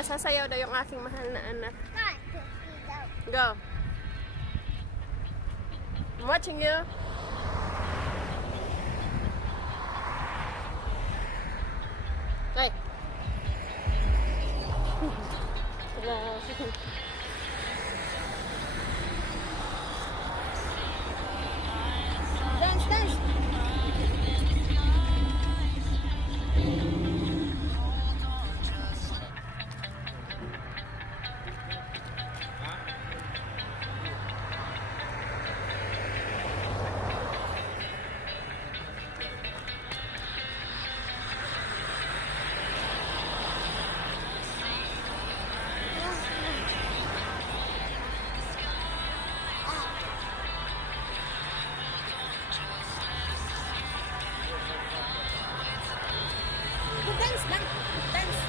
Nasasayaw daw yung aking mahal na anak. Go. I'm watching you. Hey. Dance, dance. Dance, dance, dance.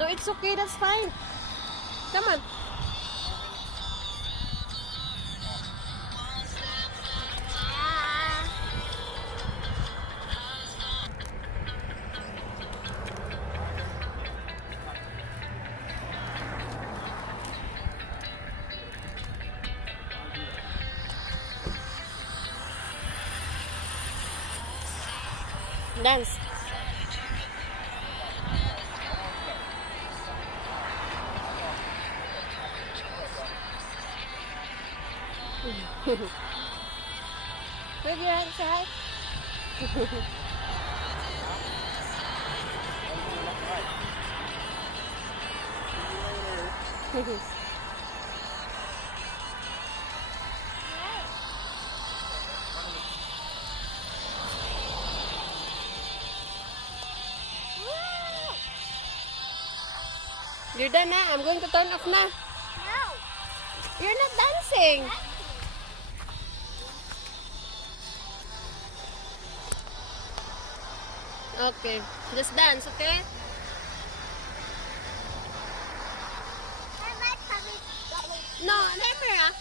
No, it's okay. That's fine. Come on. Dance. Wave your hand, say hi. You're done na. I'm going to turn off na. No. You're not dancing. Okay. Just dance, okay? No, never.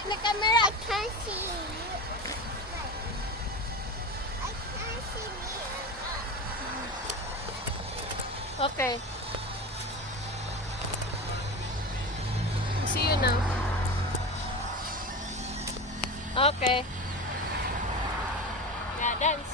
The camera. I can't see you. I can't see me. Okay. See you now. Okay. Yeah, dance.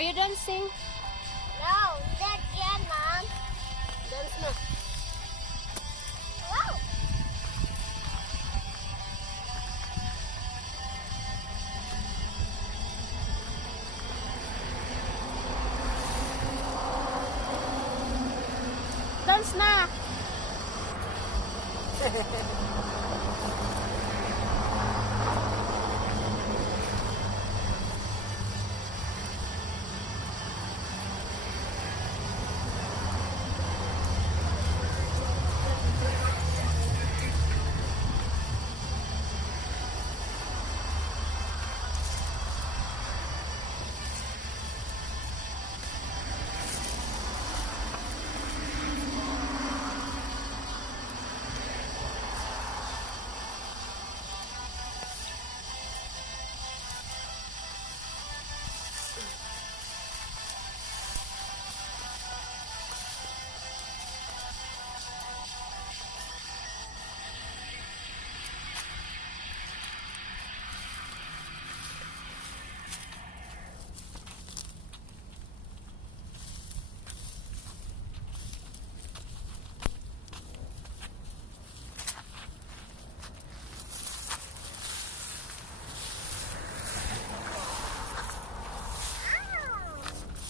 Are you dancing? No, not yet, Mom. Dance na. Wow. Dance na.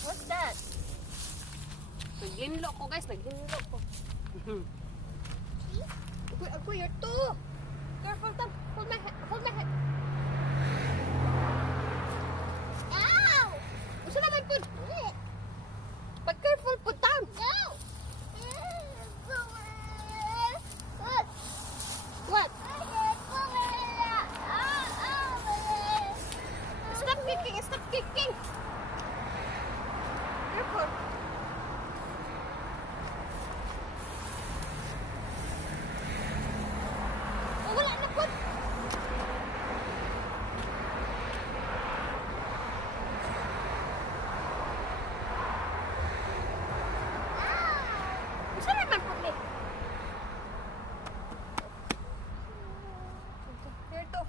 What's that? Naghinlo ko guys, naghinlo ko. Ako, you're too. Careful, Tom. Hold my head. Hold my head. Ow. Gusto naman po. But careful, put down. No. What? Stop kicking. Stop kicking. Careful. Oh, wala na po. Gusto naman po ni. Here to.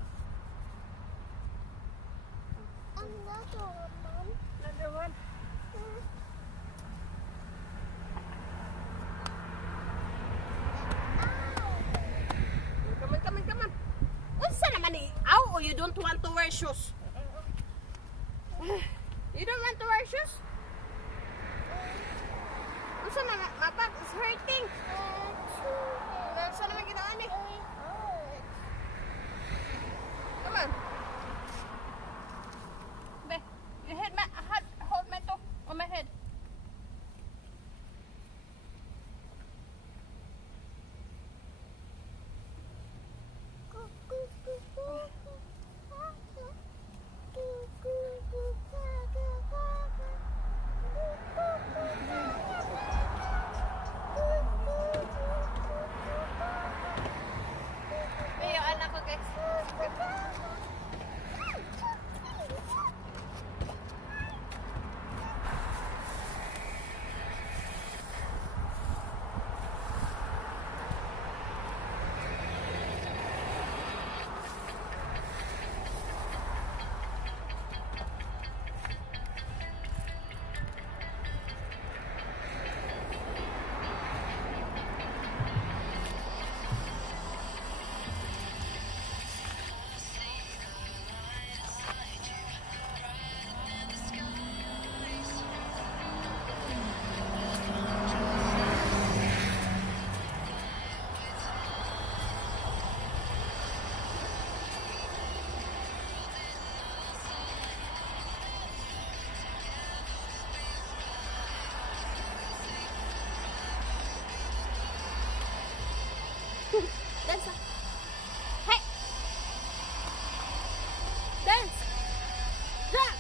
Another one. Come on, come on, come on. Unsa naman ni? Ow, oh, you don't want to wear shoes. You don't want to wear shoes? Unsa naman? My back is hurting. Unsa naman ginawa ni? Come on. Be, your head, hold my toe on my head. May yung anak ko guys. Dance. Hey. Dance. Drop.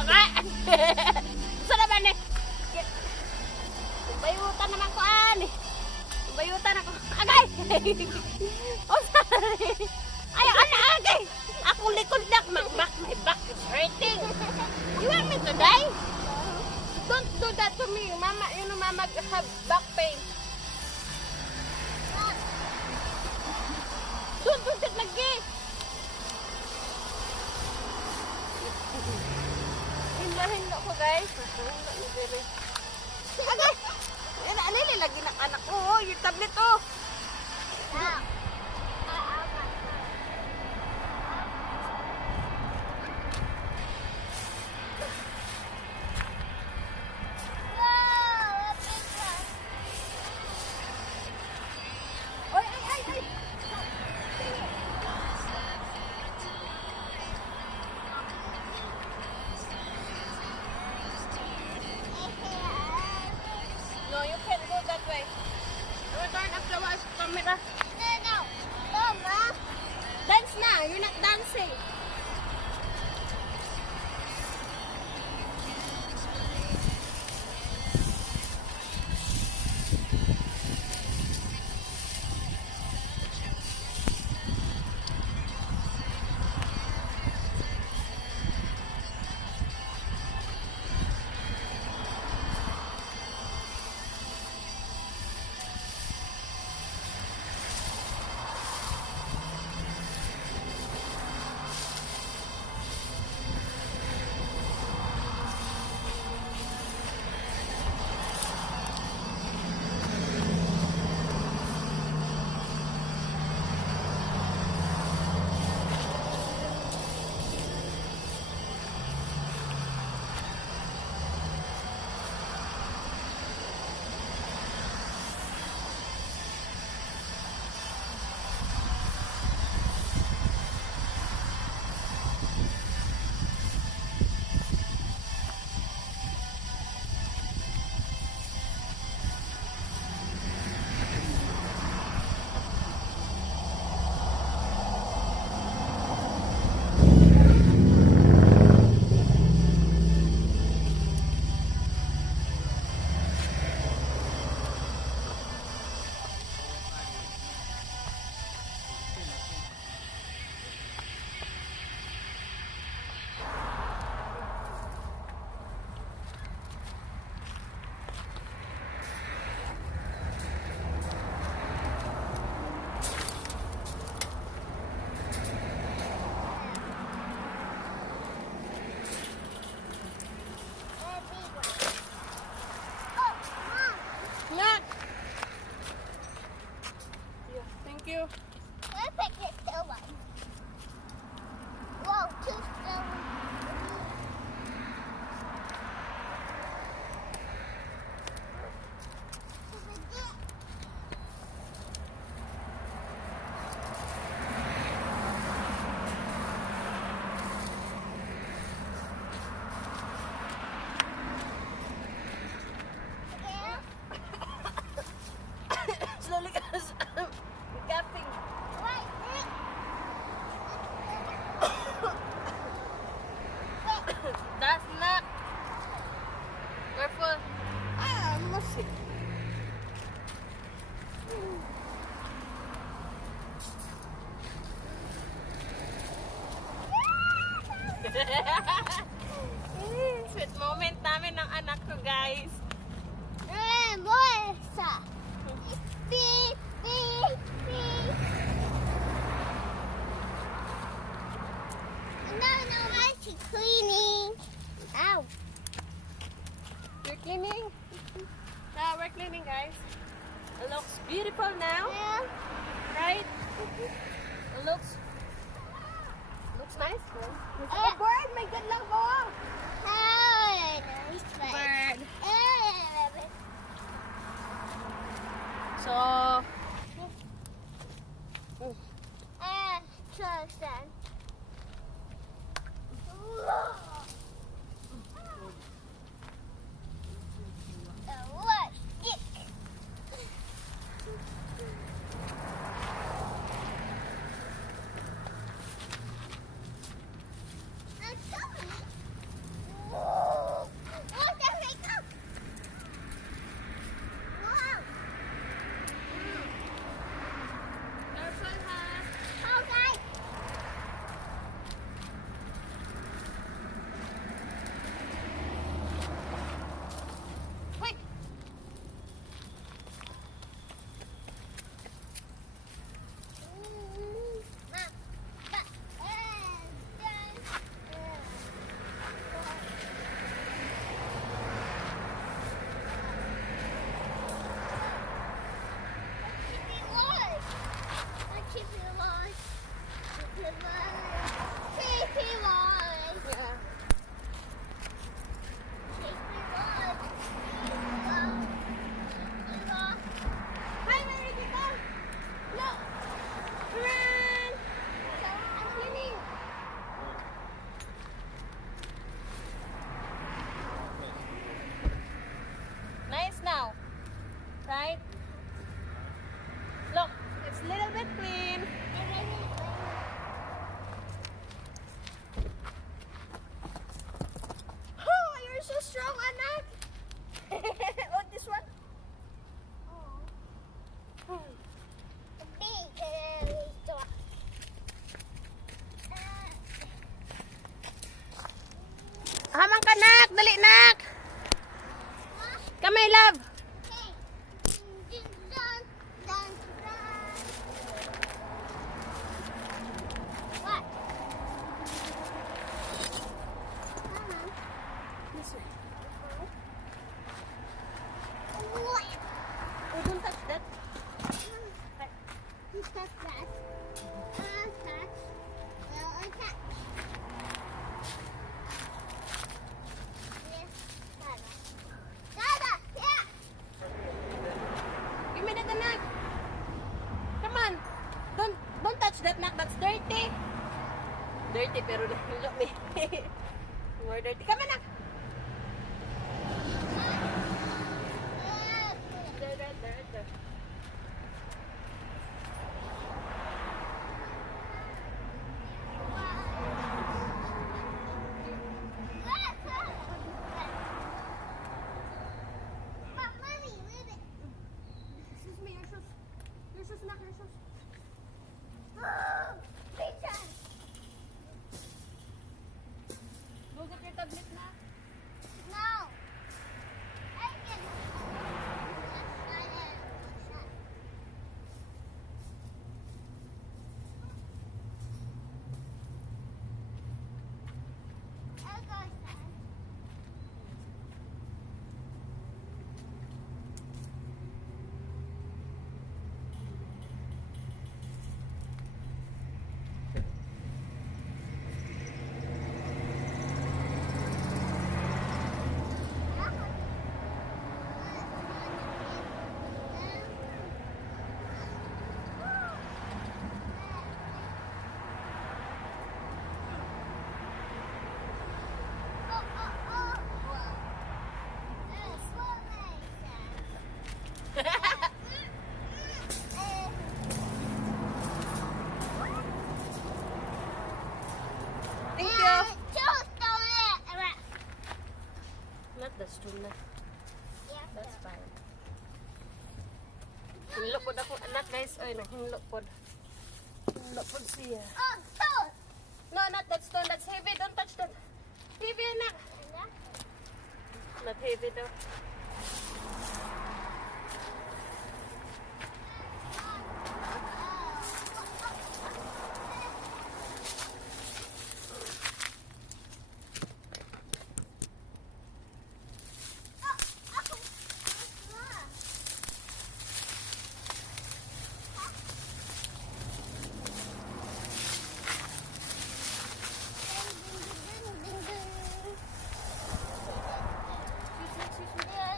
Okay. Saan naman eh? Bayutan naman ko ani. Bayutan ako. Agay. Oh, sorry. Ay, agay. Ako likod na. My back is hurting. You want me to die? Don't do that to me. Mama, you know, Mama have back pain. Doon, puntit lagi. Hinla ko guys. Agay! Ano yung lagi ng anak ko? Oh, yung tablet oh. Ow. Whoa, a big one. Oy, ay. No, you can't go that way. Return of the watch camera. No. Mama. Dance na. You're not dancing. Not. Yeah, thank you. I picked it still one. Whoa, two still Slowly guys. Gapping. That's not. Careful. Ah, must Sweet moment namin ng anak ko, guys. Moisa. Beep, beep, beep. No, why is she cleaning? Ow. You're cleaning? Yeah, we're cleaning, guys. It looks beautiful now, Yeah. right? It looks nice, bro. Oh, bird! May good lang po! Oh, nice one. Bird. Eh, So, Tristan. What? Stick. I'm coming. Oh, this one. Big store. Hamang ka, nak. Dali, nak. Kamay, love. What? This way. What? Oh, don't touch that. Touch that. Touch. Touch. Yes, Dada. Dada, yeah. Give me that, anak. Come on. Don't touch that, nak. That's dirty. Dirty, pero look me. More dirty. Come on, nak. There. Excuse me, your shoes. Your shoes, nak. Your shoes. Go get your tablet, nak. Thank you. Not the stool na. That's fine. Hinlo pod ako anak guys. Oy, hinlo pod. Hinlo pod siya. No, not that stone. That's heavy. Don't touch that. Heavy anak. Not heavy daw. Excuse me.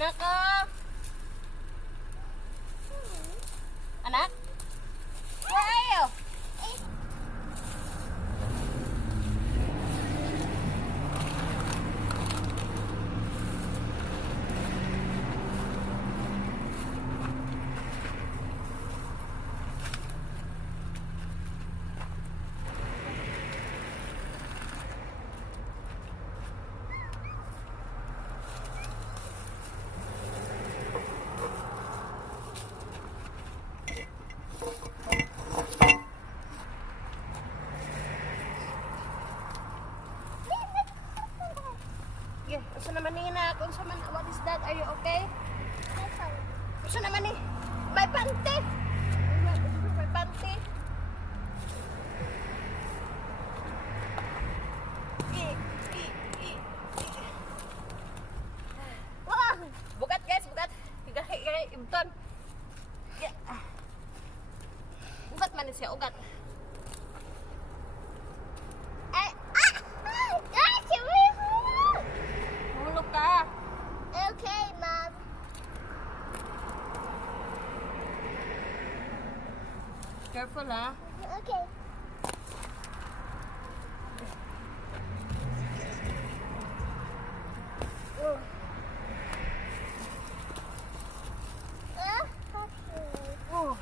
Nako! Anak? Where are you? Yeah, usa naman ni na kung sa man, what is that? Are you okay? Usa naman ni. May panty. May panty. Wah, bukat guys, bukat. Higa ibton. Yeah. Ugat man ni siya, ugat. Mahulog ka. Okay, Mom. Careful ha. Okay. Oh.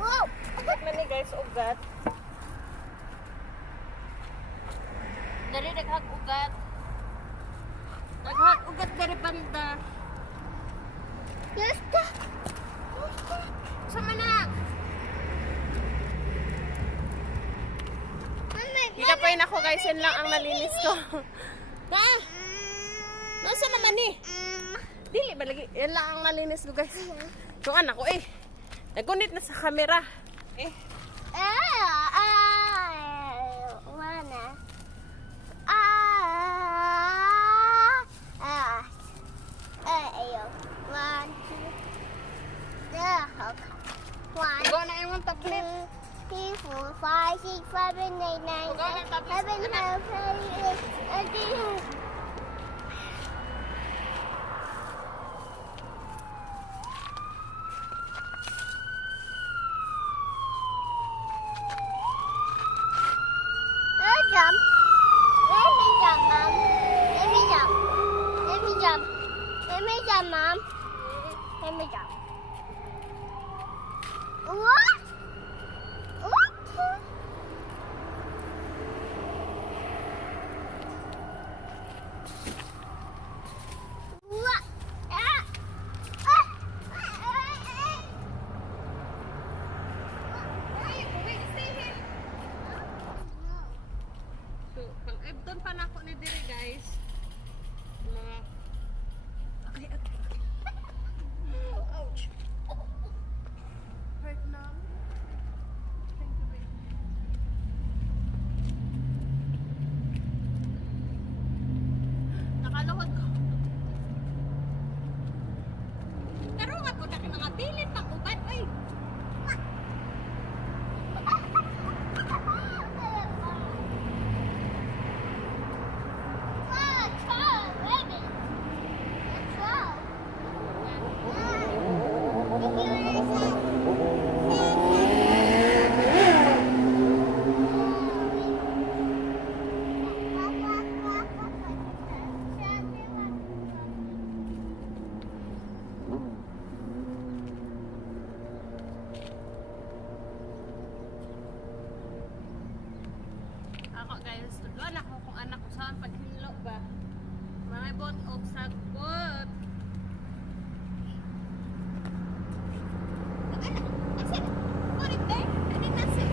Whoa! Ugat man ni guys, ugat. Dari daghag ugat. Daghag ugat dari banda. Yusta! Sama na. Mama, Hikapain ako guys, yan lang ang nalinis ko. Ha? Nasa naman ni? Dili ba lagi? Yan lang ang nalinis ko guys. Yung anak ko eh. Nagunit na sa camera. Eh. Mana? Ayo. 1, 2. One, Go na yung tablet. 2, 3, 4, 5, 6, 7, 8, 9, Huwag na tapos, 7, anak. 8, 9, 10. Jump. Let me jump, Mom. Let me jump. Let me jump. Let me jump, Mom. Let me jump. What? What? What? So, pang-ibton pa na ako ni Diri guys. Mga... Okay, okay. Ouch. Right now. Trying to wait. Nakaluhod ko. Karungat ko na mga bilin pang uban. Ay! Ako guys, tudloan ako kung anak ko saan paghinlo ba. Mga bot og sagbot. Anak, asa? What is that? I did not see.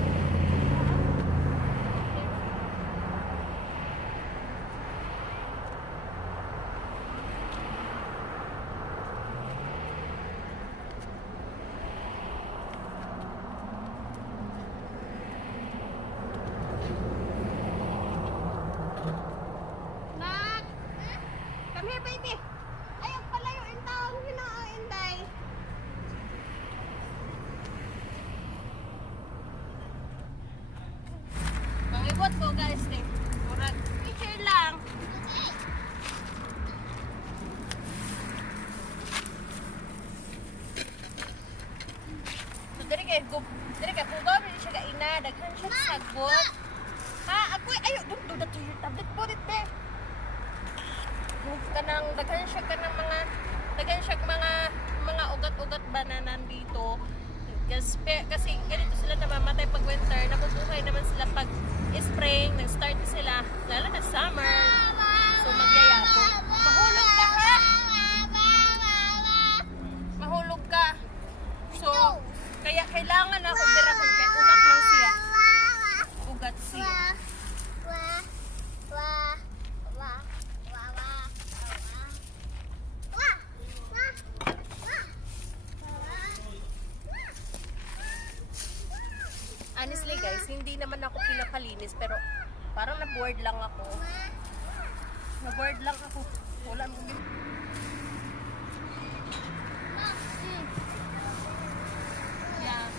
Nak, come here, baby. Ayaw. kay go, dire kay pugaw rin siya gaina, daghan siya sagot. Ha, ako ayo dun to your tablet put it there. Kanang daghan siya kanang mga mga ugat-ugat ba na nandito. Kasi ganito sila namamatay pag winter, nabubuhay naman sila pag spring, nag-start na sila, lalo na summer. So magyayabo. Mahulog ka ha? Mahulog ka. So, kaya kailangan na operahan kay ugat lang siya. Ugat siya. Honestly guys, hindi naman ako pinakalinis pero parang na-bored lang ako. Na-bored lang ako. Wala mo. Yeah.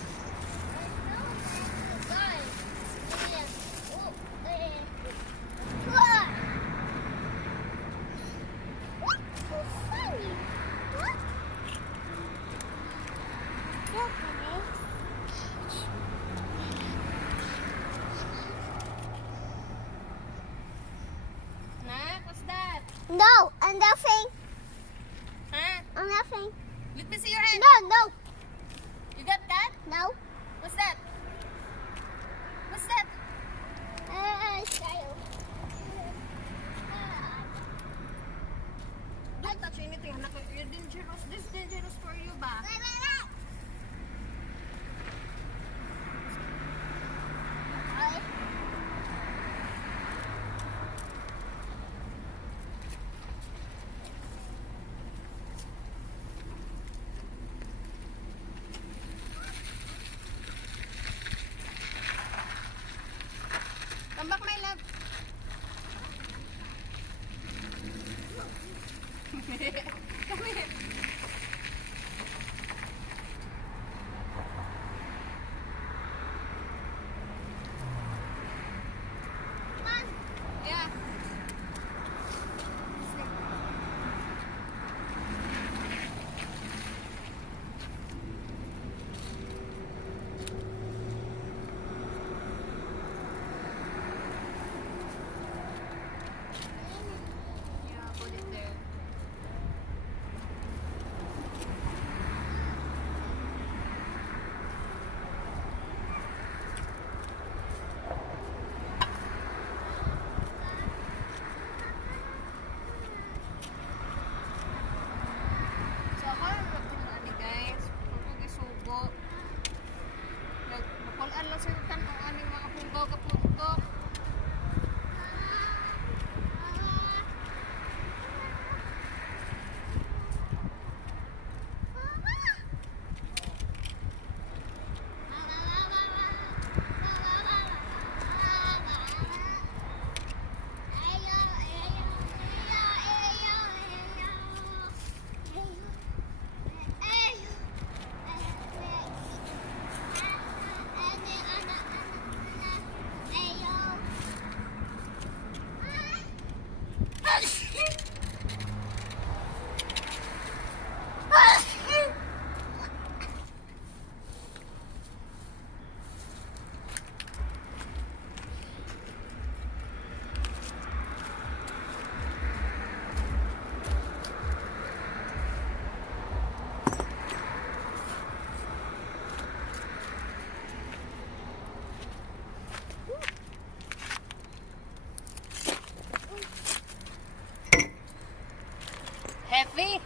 Nah, what's that? No, I'm nothing. Huh? I'm nothing. Let me see your hand. No. You got that? No. What's that? What's that? Style. Don't touch anything. Anak, you're dangerous. This is dangerous for you ba? Come back, my love. Come here. Yeah. Yeah, put it there. So ako nagpunta ni guys, kung gisugo. Nagpukulan lang sa yutan ang aning mga punggaw kapundok. Heavy.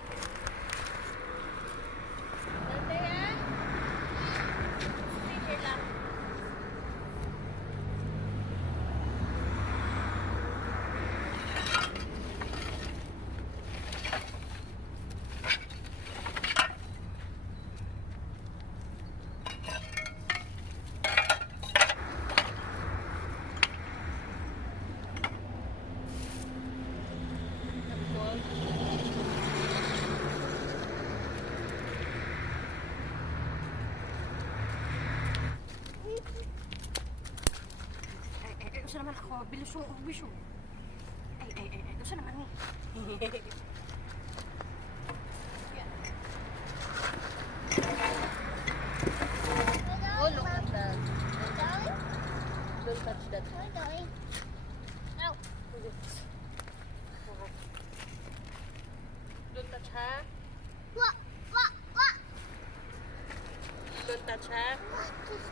Ganda yan. Sige lang. Gusto naman ako, bilis yung ubis yung. Ay, gusto naman eh. Yan. touch that. Okay. Ow. Okay. Don't touch, ha? What? What? Don't touch, ha? What is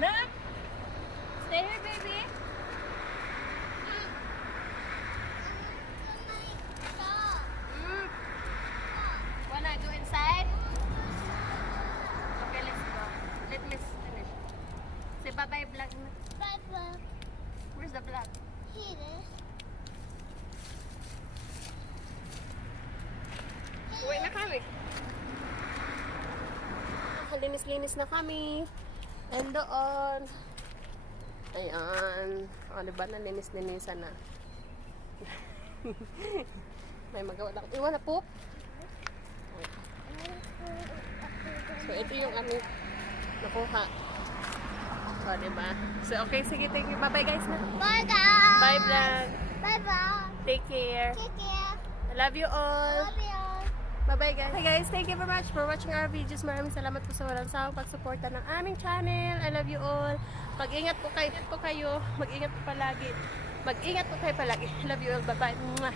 Look! Stay here, baby. Mm. Wanna go inside? Okay, let's go. Let Miss finish. Say bye-bye, vlog. Bye-bye. Where's the vlog? Here it is. Uwi na kami. Linis-linis na kami. And doon. Ayan. O, diba na linis-linisan na. May magawa lang. Iwan na po. So, ito yung aming nakuha. O, diba? So, okay. Sige, thank you. Bye-bye, guys. Na. Bye, guys. Bye, vlog. Bye-bye. Take care. Take care. I love you all. Love you. Bye-bye guys. Hi guys, thank you very much for watching our videos. Maraming salamat po sa walang sawang pagsuporta ng aming channel. I love you all. Mag-ingat po kayo. Mag-ingat po palagi. Mag-ingat po kayo palagi. I love you all. Bye-bye. Mwah.